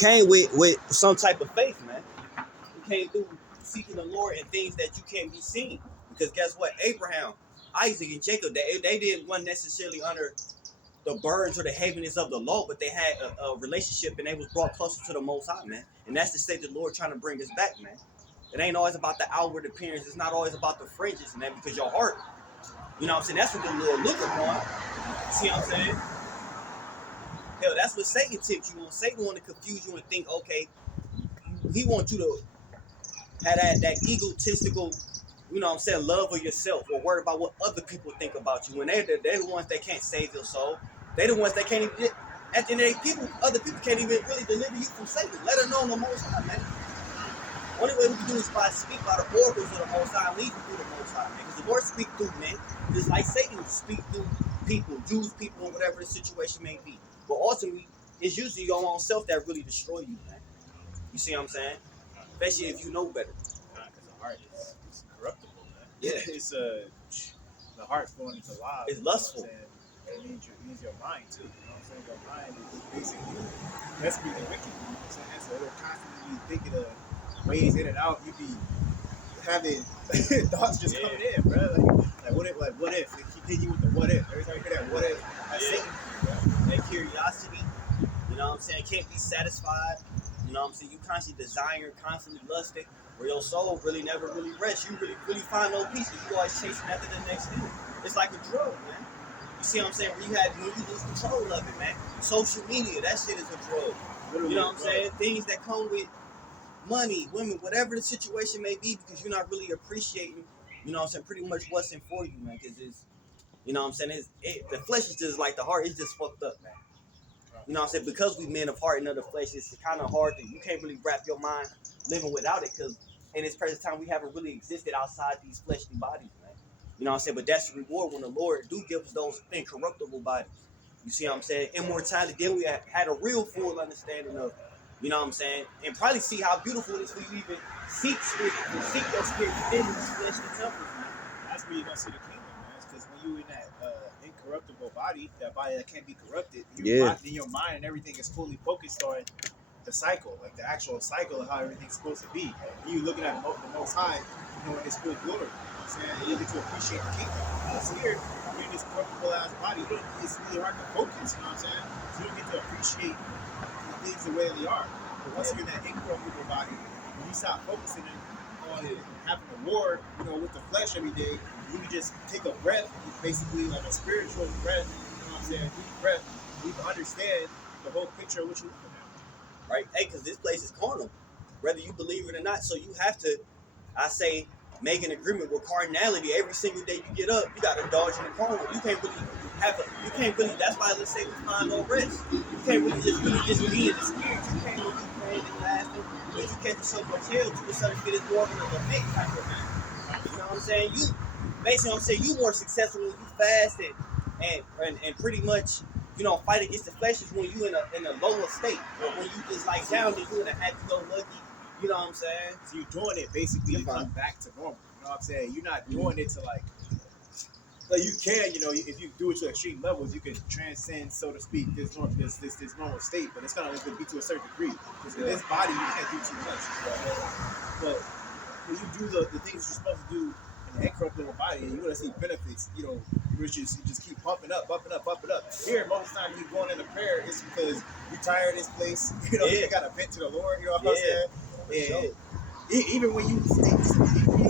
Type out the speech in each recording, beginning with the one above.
came with some type of faith, man. It came through seeking the Lord and things that you can't be seen. Because guess what? Abraham, Isaac, and Jacob, they didn't want necessarily under the burdens or the heaviness of the law, but they had a relationship and they was brought closer to the Most High, man. And that's the state the Lord trying to bring us back, man. It ain't always about the outward appearance. It's not always about the fringes, man, because your heart, you know what I'm saying? That's what the Lord look upon. See what I'm saying? Hell, that's what Satan tips you on. Satan want to confuse you and think, okay, he wants you to have that egotistical, you know what I'm saying, love of yourself or worry about what other people think about you. And they're the ones that can't save your soul. They're the ones that can't even, at the end of the day, other people can't even really deliver you from Satan, let alone the Most High, man. Only way we can do is by speak by the oracles of the Most High, lead you through the Most High, man. Because the Lord speak through men, just like Satan speak through people, Jews, people, or whatever the situation may be. But ultimately, it's usually your own self that really destroy you, man. You see what I'm saying? Especially if you know better. Because the heart is corruptible, man. Yeah. It's the heart's going into lies. It's lustful. It needs your mind too. You know what I'm saying? Your mind is basically desperately the wicked. You know what I'm saying? So it'll constantly be thinking of ways in and out. You be having thoughts just coming in, bro. Like what if? Like what if? They keep hitting you with the what if. Every time you hear that what if, that's Satan. That curiosity, you know what I'm saying, can't be satisfied. You know what I'm saying? You constantly desire, constantly lusting, where your soul really never really rests. You really find no peace because you always chasing after the next thing. It's like a drug, man. You see what I'm saying? When you lose control of it, man. Social media, that shit is a drug. Literally, you know what I'm saying? Things that come with money, women, whatever the situation may be, because you're not really appreciating, you know what I'm saying, pretty much what's in for you, man. Because it's, you know what I'm saying, the flesh is just like the heart. It's just fucked up, man. You know what I'm saying? Because we men of heart and of the flesh, it's kind of hard that you can't really wrap your mind living without it, because in this present time, we haven't really existed outside these fleshly bodies, man. You know what I'm saying? But that's the reward when the Lord do give us those incorruptible bodies. You see what I'm saying? Immortality. Then we had a real full understanding of, you know what I'm saying? And probably see how beautiful it is for you to even seek spirit, seek your spirit within these fleshly temples, man. That's where you're going to see the kingdom, man. Because when you in that incorruptible body, that body that can't be corrupted, in your mind and everything is fully focused on the cycle, like the actual cycle of how everything's supposed to be. And you looking at the Most High, you know, in His full glory. You know what I'm saying? And you get to appreciate the kingdom. Because here, you're in this corruptible ass body, it's really hard to focus, you know what I'm saying? So you don't get to appreciate the things the way they are. But once you're in that incorruptible body, when you stop focusing on having a war, you know, with the flesh every day, you can just take a breath, basically like a spiritual breath, you know what I'm saying, deep breath, you can understand the whole picture of what you're looking at. Right? Hey, because this place is carnal, whether you believe it or not. So you have to, I say, make an agreement with carnality every single day you get up. You got to dodge in the carnal. You can't really, that's why let's say we find no rest. You can't really just be in the spirit. You can't really be praying and fasting, because you catch so much hell to a certain bit is more of a lament type of thing. You know what I'm saying? You more successful when you fast and pretty much, you know, fight against the flesh is when you in a lower state, or when you just like down and you in a happy-go-lucky. You know what I'm saying? So you're doing it basically to come back to normal. You know what I'm saying? You're not doing it to like you can, you know, if you do it to extreme levels, you can transcend, so to speak, this normal state, but it's gonna only be to a certain degree. Because in this body, you can't do too much. But when you do the things you're supposed to do in the incorruptible body, you're gonna see benefits. You know, you just keep pumping up. Here, most of the time, you going into prayer, it's because you're tired of this place. You know, you got to vent to the Lord. You know what I'm saying? And even when you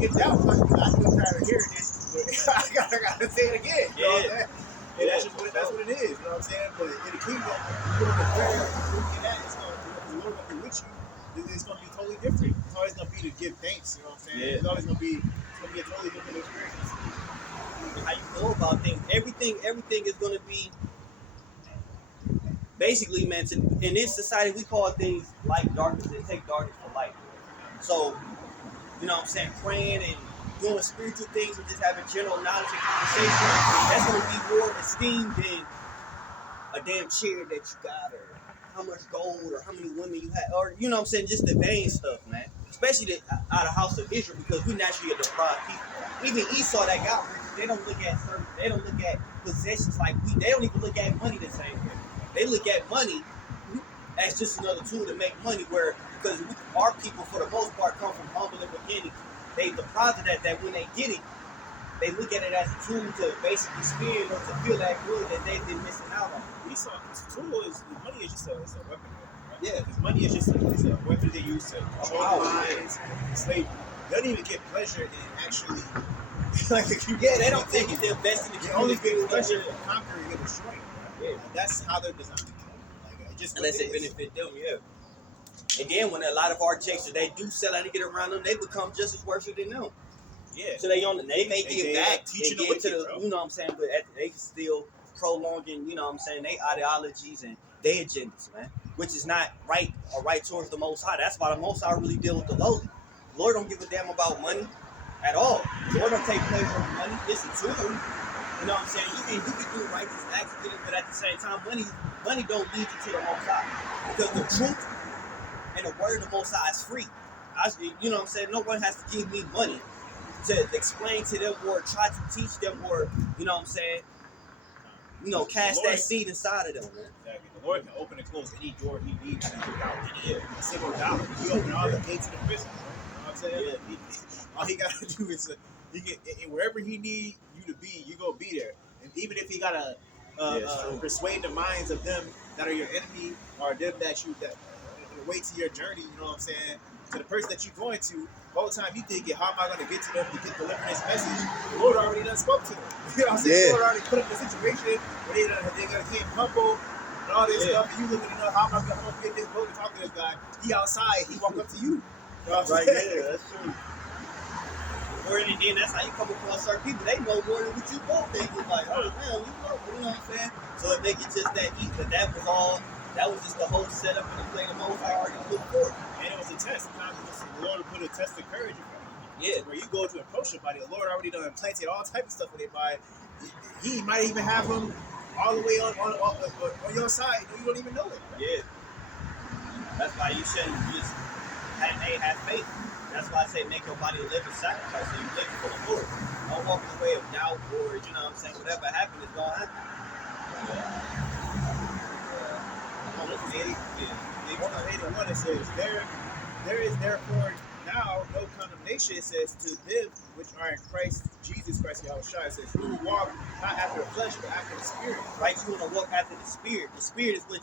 get down, like, I feel tired of hearing this, but I gotta say it again. You know what I'm saying? And that's what it is. You know what I'm saying? But in the kingdom, you go into prayer, you get that, the Lord gonna be with you. It's gonna be totally different. It's always gonna be to give thanks. You know what I'm saying? Yeah. It's always gonna be a totally different experience. How you go about things, everything is gonna be basically, man. In this society, we call things light darkness and take darkness for light. So, you know what I'm saying, praying and doing spiritual things and just having general knowledge and conversation, that's going to be more esteemed than a damn chair that you got, or how much gold, or how many women you had, or, you know what I'm saying, just the vain stuff, man. Especially out of the house of Israel, because we naturally are deprived people. Even Esau that got rich, they don't look at possessions like we. They don't even look at money the same way. They look at money as just another tool to make money. Where because our people, for the most part, come from humble and beginning. They deposit that when they get it, they look at it as a tool to basically spin or to feel that good that they've been missing out on. We saw tool is money is just a weapon. Right? Yeah, because money is just a weapon they use to control lives, slavery. They don't even get pleasure in actually. Like they don't take it. They invest in the community. They only get pleasure in conquering and destroying. Right? Yeah, that's how they're designed. Like, just unless it benefit them, yeah. And then when a lot of our chicks, they do sell out to get around them, they become just as worse than them. Yeah. So they may get back teaching and get to the, you know what I'm saying, but they can still prolonging, you know what I'm saying, they ideologies and their agendas, man, which is not right or right towards the Most High. That's why the Most High really deal with the lowly. The Lord don't give a damn about money at all. The Lord don't take pleasure in money. It's a tool. You know what I'm saying? You can do righteous acts with it, but at the same time, money don't lead you to the Most High, because the truth and the word of the Most High is free. You know what I'm saying? No one has to give me money to explain to them or try to teach them or, you know what I'm saying, cast that seed inside of them, man. Exactly. The Lord can open and close any door he needs without any single dollar. He opened all the gates of the prison. You know what I'm saying? Yeah. All he got to do is, wherever he needs you to be, you go be there. And even if he got to persuade the minds of them that are your enemy or them that wait to your journey, you know what I'm saying, to the person that you're going to, the whole time you thinking, how am I going to get to them to deliver this message? The Lord already done spoke to them. You know what I'm saying? The Lord already put them in a situation where they got to get humble and all this stuff, and you looking at how am I going to get this boat to talk to this guy? He outside, he walk up to you. You know what I'm saying? Yeah, that's true. Or then that's how you come across certain people. They know more than what you both think. It's like, oh man, you know what I'm saying? So it make it just that easy. But that was just the whole setup and the play the most I already put forth. And it was a test. Sometimes the Lord will put a test of courage in front of you. Yeah. Where you go to approach somebody, the Lord already done planted all type of stuff in their mind. He might even have them all the way on your side. You don't even know it. Yeah. That's why you shouldn't just have faith. That's why I say make your body a living sacrifice. So you live for the Lord. Don't walk in the way of doubt or, you know what I'm saying, whatever happened is going to happen. It says, there is therefore now no condemnation, it says, to them which are in Christ Jesus Christ Yahushua. It says, who walk not after the flesh, but after the spirit. Right? You want to walk after the spirit. The spirit is what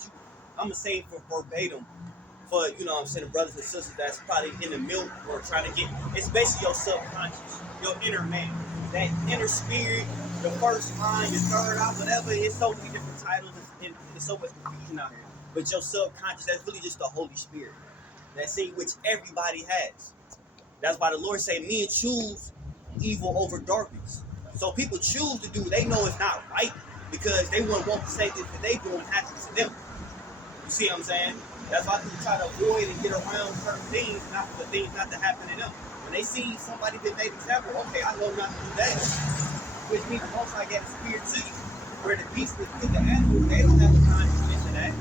I'm going to say for verbatim, for, you know what I'm saying, the brothers and sisters that's probably in the milk or trying to get, it's basically your subconscious, your inner man. That inner spirit, the first mind, your third eye, whatever, it's so many different titles, it's so much confusion out here. But your subconscious, that's really just the Holy Spirit. That's in which everybody has. That's why the Lord say, men choose evil over darkness. So people choose to do what they know is not right because they wouldn't want to say this that they doing happen to them. You see what I'm saying? That's why people try to avoid and get around certain things, not for the things not to happen to them. When they see somebody that made an example, okay, I know not to do that. Which means the Most High got a spirit too. Where the beasts with the animals, they don't have the consciousness of that.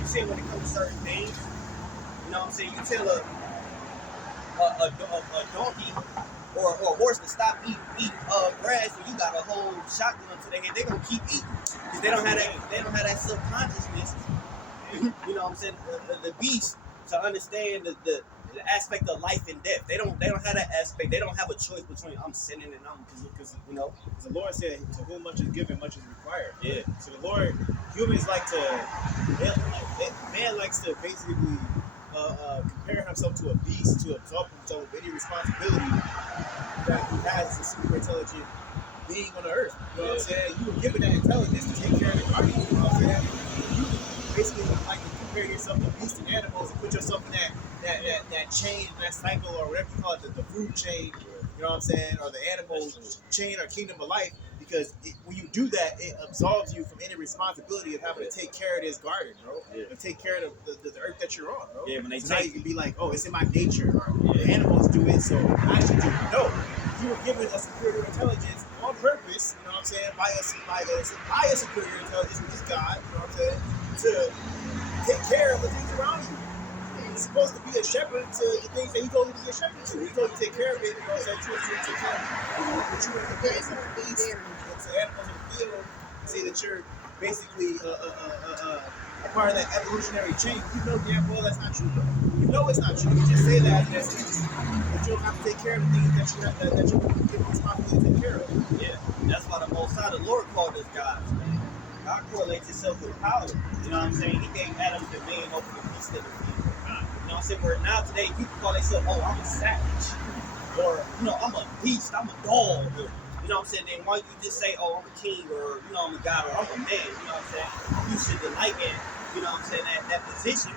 You see when it comes to certain things, you know what I'm saying? You tell a donkey or a horse to stop eating grass, and you got a whole shotgun to their head, they're gonna keep eating. Because they don't have that subconsciousness. You know what I'm saying? The beast to understand the aspect of life and death. They don't have that aspect. They don't have a choice between I'm sinning and I'm because you know. Because the Lord said, "To whom much is given, much is required." Yeah. So the Lord, humans like to, man likes to basically compare himself to a beast to absolve himself of any responsibility that he has as a super intelligent being on the earth. You know what I'm saying? You were given that intelligence to take care of the guardian. You know what I'm saying? You basically like to compare yourself to beasts and animals and put yourself in that chain, that cycle, or whatever you call it, the food chain. You know what I'm saying? Or the animal chain or kingdom of life. Because when you do that, it absolves you from any responsibility of having to take care of this garden, bro. Yeah. And take care of the earth that you're on, bro. Yeah, when they so now you can be like, oh, it's in my nature, or the animals do it, so I should do it. No, you were given a superior intelligence on purpose, you know what I'm saying, by a superior intelligence, which is God, you know what I'm saying, to take care of the things around you. You're supposed to be a shepherd to the things that he told you to be a shepherd to. He told you to take care of it, you know what I'm saying, to take care of it. But you were in comparison to beasts and to animals in the field, say that you're basically a part of that evolutionary chain. You know damn well that's not true, bro. You know it's not true. You just say that as an excuse, but you don't have to take care of the things that you have that you're given responsibility to take care of. Yeah, that's why the Most High, the Lord called us gods, man. God correlates himself with power. You know what I'm saying? He gave Adam dominion over the beasts of the field. You know what I'm saying? Where now today people call themselves, oh, I'm a savage. Or, you know, I'm a beast, I'm a dog. Or, you know what I'm saying? Then why you just say, oh, I'm a king, or, you know, I'm a god, or I'm a man. You know what I'm saying? You should delight in, you know what I'm saying, that position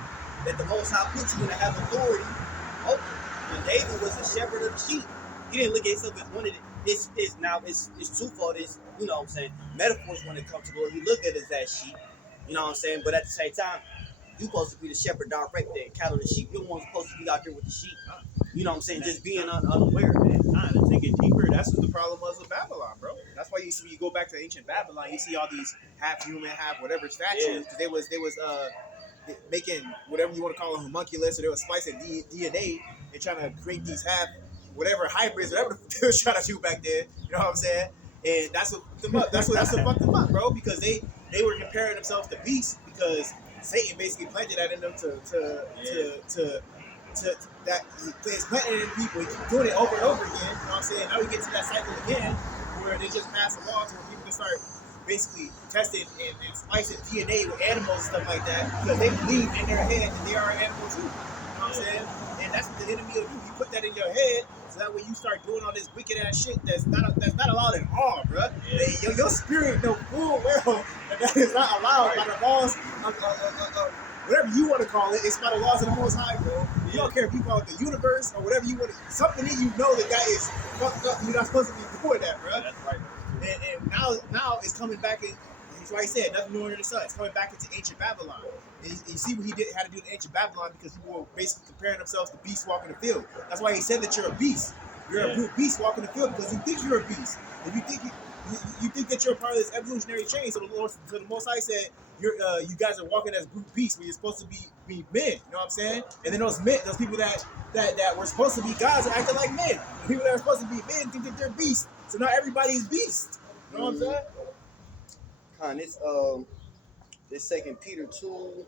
that the Most High put you in to have authority over. When David was the shepherd of the sheep, he didn't look at himself as one of the, it's twofold. It's, you know what I'm saying, metaphors when it comes to Lord. He looked at us as sheep, you know what I'm saying? But at the same time, you're supposed to be the shepherd direct there and cattle the sheep. You're the one supposed to be out there with the sheep. You know what I'm saying? Just being unaware. To take it deeper, that's what the problem was with Babylon, bro. That's why you see when you go back to ancient Babylon, you see all these half human, half whatever statues. Because they was making whatever you want to call them homunculus, or they were splicing DNA and trying to create these half whatever hybrids, whatever they were trying to do back there. You know what I'm saying? And that's what fucked them up. That's what fucked them up, bro. Because they were comparing themselves to beasts because Satan basically planted that in them to that it's planted in people. He keep doing it over and over again. You know what I'm saying? Now we get to that cycle again where they just pass a law to where people can start basically testing and splicing DNA with animals and stuff like that because they believe in their head that they are animals too. You know what I'm saying? And that's what the enemy will do. You put that in your head so that way you start doing all this wicked ass shit that's not allowed at all, bro. Yeah. Your spirit know full well that is not allowed by the laws of whatever you want to call it. It's by the laws of the Most High, bro. You don't care if you call it the universe or whatever you want to. Something in you know that is fucked up. You're not supposed to be doing that, bro. That's right. And now it's coming back in. That's why he said nothing new under the sun. It's coming back into ancient Babylon. And you see what he had to do in ancient Babylon because people were basically comparing themselves to beasts walking the field. That's why he said that you're a beast. You're a beast walking the field because you think you're a beast. If you think you think that you're a part of this evolutionary chain, so the Most High said you guys are walking as brute beasts when you're supposed to be men. You know what I'm saying? And then those people that were supposed to be gods are acting like men. The people that are supposed to be men think that they're beasts. So not everybody's beast. You know what I'm saying? This 2 Peter 2,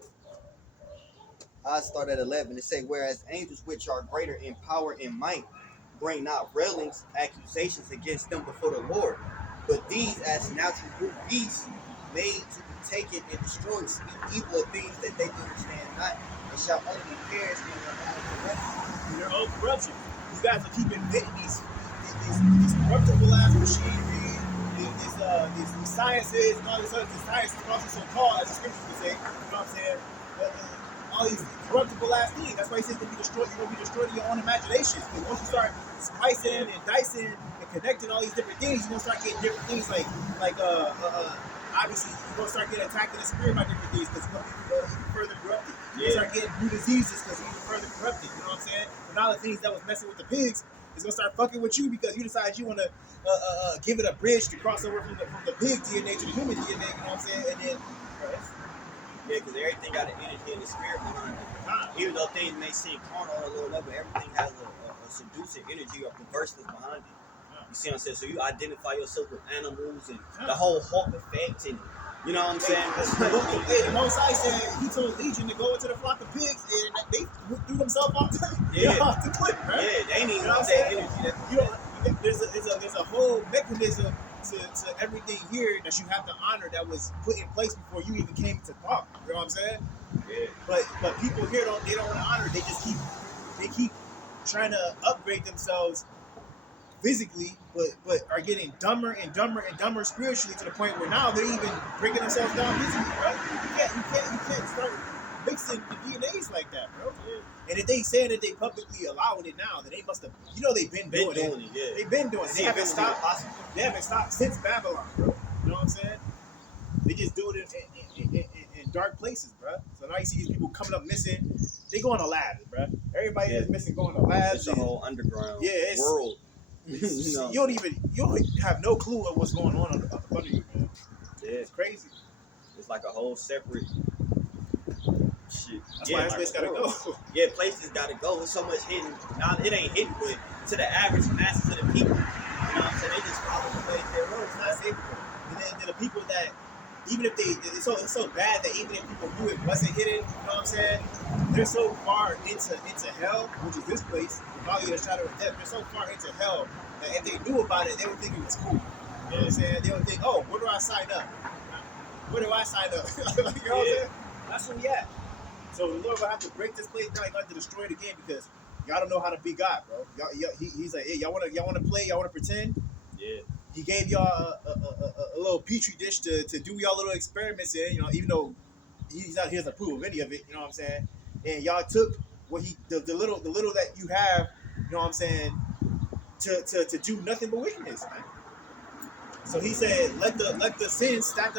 I start at 11. It say, whereas angels which are greater in power and might bring not railings, accusations against them before the Lord, but these as natural brute beasts made to be taken and destroyed speak evil of things that they understand not, and shall only perish in their own corruption. You guys are keeping these corruptible ass machinery, these sciences, and all this other science is also so called, as the scriptures would say. You know what I'm saying? All these corruptible ass things. That's why he says you're gonna be destroyed in your own imaginations. Because once you start splicing and dicing and connecting all these different things, you're gonna start getting different things like obviously you're gonna start getting attacked in the spirit by different things because you're gonna be even further corrupted. You're gonna start getting new diseases because you're even further corrupted. You know what I'm saying? And all the things that was messing with the pigs is gonna start fucking with you because you decide you wanna give it a bridge to cross over from the pig DNA to the human DNA. You know what I'm saying? And then because everything got an energy and the spirit behind it. Even though things may seem carnal on a lower level, everything has a seducing energy or perverseness behind it. You see what I'm saying? So you identify yourself with animals and the whole hawk effect, and you know what I'm saying? The Most High said he told Legion to go into the flock of pigs, and they threw themselves off the cliff, right? Yeah, they ain't even know that energy. There's a whole mechanism to everything here that you have to honor that was put in place before you even came to talk. You know what I'm saying? Yeah. But people here don't want to honor it. They keep trying to upgrade themselves physically, but are getting dumber and dumber and dumber spiritually to the point where now they're even breaking themselves down physically, bro. You can't start mixing the DNAs like that, bro. Yeah. And if they saying that they publicly allowing it now, then they must have, they've been doing it. Yeah. They've been doing it. They haven't stopped. They haven't stopped since Babylon, bro. You know what I'm saying? They just do it in dark places, bro. So now you see these people coming up missing. They go in the labs, bro. Everybody that's missing going to labs. It's a whole underground world. You don't have no clue of what's going on up under you, man. Yeah, it's crazy. It's like a whole separate shit. That's why this place gotta go. Yeah, places gotta go. There's so much hidden. Now it ain't hidden, but to the average masses of the people, you know what I'm saying? They just follow the way their road. It's not safe. And then the people that even if it's so bad that even if people knew it wasn't hidden, you know what I'm saying? They're so far into hell, which is this place, the valley of the shadow of death. They're so far into hell that if they knew about it, they would think it was cool. You know what I'm saying? They would think, oh, where do I sign up? Where do I sign up? You know what I'm saying? That's where we at. So the Lord will have to break this place down. He's going to destroy it again because y'all don't know how to be God, bro. He's like, hey, y'all want to play? Y'all want to pretend? Yeah. He gave y'all a little petri dish to do y'all little experiments in, you know, even though he doesn't approve of any of it, you know what I'm saying? And y'all took what the little that you have, you know what I'm saying, to do nothing but wickedness, man. So he said, let the sin stack up